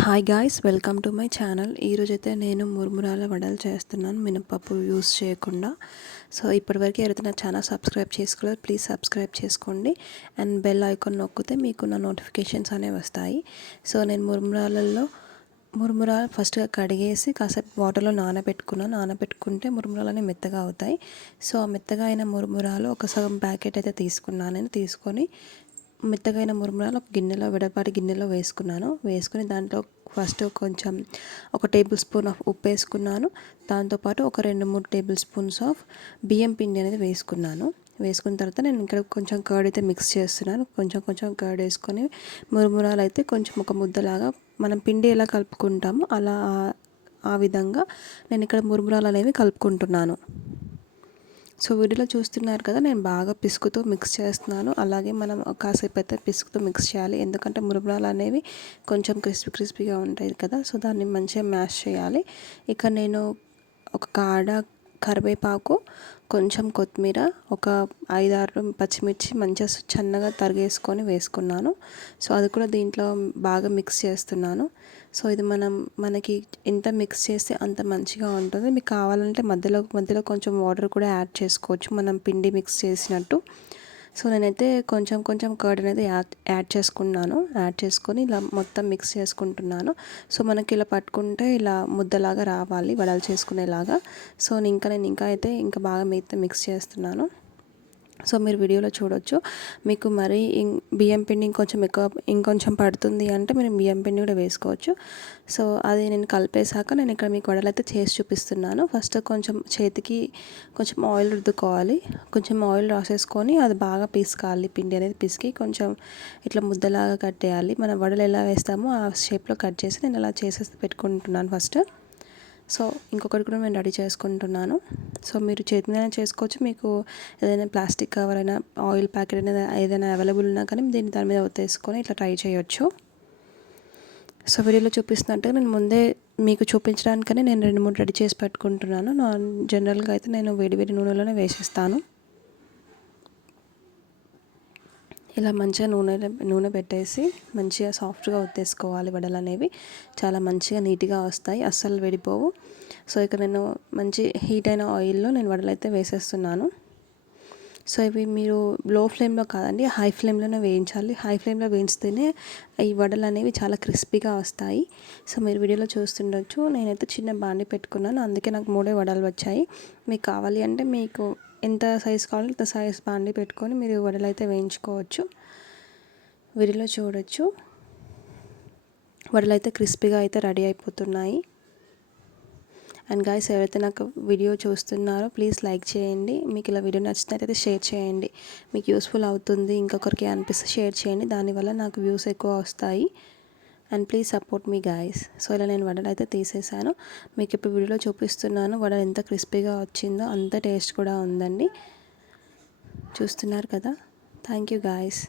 Hi guys, welcome to my channel. ఈరోజైతే నేను మురుమురాల వడలు చేస్తున్నాను మినపప్పు యూస్ చేయకుండా. సో ఇప్పటివరకు ఎవరైతే నా ఛానల్ సబ్స్క్రైబ్ చేసుకోలేదు ప్లీజ్ సబ్స్క్రైబ్ చేసుకోండి అండ్ బెల్ ఐకాన్ నొక్కితే మీకు నా నోటిఫికేషన్స్ అనేవి వస్తాయి. సో నేను మురుమురాలు ఫస్ట్గా కడిగేసి కాసేపు వాటర్లో నానబెట్టుకుంటే మురుమురాలు అనేవి మెత్తగా అవుతాయి. సో ఆ మెత్తగా అయిన మురుమురాలు ఒక సగం ప్యాకెట్ అయితే తీసుకొని మెత్తగా అయిన మురుమురాలు ఒక గిన్నెలో వెడల్పాటి గిన్నెలో వేసుకుని దాంట్లో ఫస్ట్ కొంచెం 1 టేబుల్ స్పూన్ ఆఫ్ ఉప్పు వేసుకున్నాను. దాంతోపాటు ఒక 2-3 టేబుల్ స్పూన్స్ ఆఫ్ బియ్యం పిండి అనేది వేసుకున్న తర్వాత నేను ఇక్కడ కొంచెం కర్డ్ అయితే మిక్స్ చేస్తున్నాను. కొంచెం కర్డ్ వేసుకొని మురుమురాలు అయితే కొంచెం ఒక ముద్దలాగా మనం పిండి ఎలా కలుపుకుంటామో అలా ఆ విధంగా నేను ఇక్కడ మురుమురాలు అనేవి కలుపుకుంటున్నాను. సో వీడియోలో చూస్తున్నారు కదా, నేను బాగా పిసుకుతో మిక్స్ చేస్తున్నాను. అలాగే మనం కాసేపు అయితే పిసుకుతో మిక్స్ చేయాలి, ఎందుకంటే మురుమురాలు అనేవి కొంచెం క్రిస్పీగా ఉంటాయి కదా. సో దాన్ని మంచిగా మ్యాష్ చేయాలి. ఇక నేను ఒక కాడ కరివేపాకు, కొంచెం కొత్తిమీర, ఒక 5-6 పచ్చిమిర్చి మంచిగా సన్నగా తరిగేసుకొని వేసుకున్నాను. సో అది కూడా దీంట్లో బాగా మిక్స్ చేస్తున్నాను. సో ఇది మనకి ఎంత మిక్స్ చేస్తే అంత మంచిగా ఉంటుంది. మీకు కావాలంటే మధ్యలో కొంచెం వాటర్ కూడా యాడ్ చేసుకోవచ్చు, మనం పిండి మిక్స్ చేసినట్టు. సో నేనైతే కొంచెం కర్డ్ అనేది యాడ్ చేసుకొని ఇలా మొత్తం మిక్స్ చేసుకుంటున్నాను. సో మనకి ఇలా పట్టుకుంటే ఇలా ముద్దలాగా రావాలి వడలు చేసుకునేలాగా. సో నేను ఇంకా బాగా మిక్స్ చేస్తున్నాను. సో మీరు వీడియోలో చూడొచ్చు. మీకు మరి బియ్యం పిండి ఇంకొంచెం పడుతుంది అంటే మీరు బియ్యం పిండి కూడా వేసుకోవచ్చు. సో అది నేను కలిపేశాక నేను ఇక్కడ మీకు వడలు అయితే చేసి చూపిస్తున్నాను. ఫస్ట్ కొంచెం చేతికి కొంచెం ఆయిల్ రుద్దుకోవాలి. కొంచెం ఆయిల్ రాసేసుకొని అది బాగా పిసకాలి. పిండి అనేది పిసికి కొంచెం ఇట్లా ముద్దలాగా కట్టేయాలి. మనం వడలు ఎలా వేస్తామో ఆ షేప్లో కట్ చేసి నేను అలా చేసేసి పెట్టుకుంటున్నాను ఫస్ట్. సో ఇంకొకటి కూడా నేను రెడీ చేసుకుంటున్నాను. సో మీరు చేతి మీద చేసుకోవచ్చు, మీకు ఏదైనా ప్లాస్టిక్ కవర్ అయినా ఆయిల్ ప్యాకెట్ అయినా ఏదైనా అవైలబుల్ ఉన్నా కానీ దాని మీద ఒత్తేసుకొని ఇట్లా ట్రై చేయొచ్చు. సో వీడియోలో చూపిస్తున్నట్టుగా నేను ముందే మీకు చూపించడానికని నేను 2-3 రెడీ చేసి పెట్టుకుంటున్నాను. జనరల్గా అయితే నేను వేడి నూనెలోనే వేసేస్తాను. ఇలా మంచిగా నూనె పెట్టేసి మంచిగా సాఫ్ట్గా ఒత్తేసుకోవాలి. వడలు అనేవి చాలా మంచిగా నీట్గా వస్తాయి, అస్సలు విడిపోవు. సో ఇక్కడ నేను మంచి హీట్ అయిన ఆయిల్లో నేను వడలు అయితే వేసేస్తున్నాను. సో ఇవి మీరు లో ఫ్లేమ్లో కాదండి, హై ఫ్లేమ్లోనే వేయించాలి. హై ఫ్లేమ్లో వేయించితేనే ఈ వడలు అనేవి చాలా క్రిస్పీగా వస్తాయి. సో మీరు వీడియోలో చూస్తుండొచ్చు, నేనైతే చిన్న బాండి పెట్టుకున్నాను, అందుకే నాకు 3 వడలు వచ్చాయి. మీకు కావాలి అంటే మీకు ఎంత సైజు కావాలో అంత సైజ్ బాండి పెట్టుకొని మీరు వడలు అయితే వేయించుకోవచ్చు. వీడియోలో చూడొచ్చు, వడలు అయితే క్రిస్పీగా అయితే రెడీ అయిపోతున్నాయి. అండ్ గాయ్స్, ఎవరైతే నాకు వీడియో చూస్తున్నారో ప్లీజ్ లైక్ చేయండి. మీకు ఇలా వీడియో నచ్చినట్లయితే షేర్ చేయండి. మీకు యూస్ఫుల్ అవుతుంది, ఇంకొకరికి అనిపిస్తే షేర్ చేయండి, దానివల్ల నాకు వ్యూస్ ఎక్కువ వస్తాయి. And please support me guys. So ఇలా నేను వడలు అయితే తీసేసాను, మీకు ఇప్పుడు వీడియోలో చూపిస్తున్నాను. వడలు ఎంత క్రిస్పీగా వచ్చిందో అంత టేస్ట్ కూడా ఉందండి, చూస్తున్నారు కదా. Thank you guys.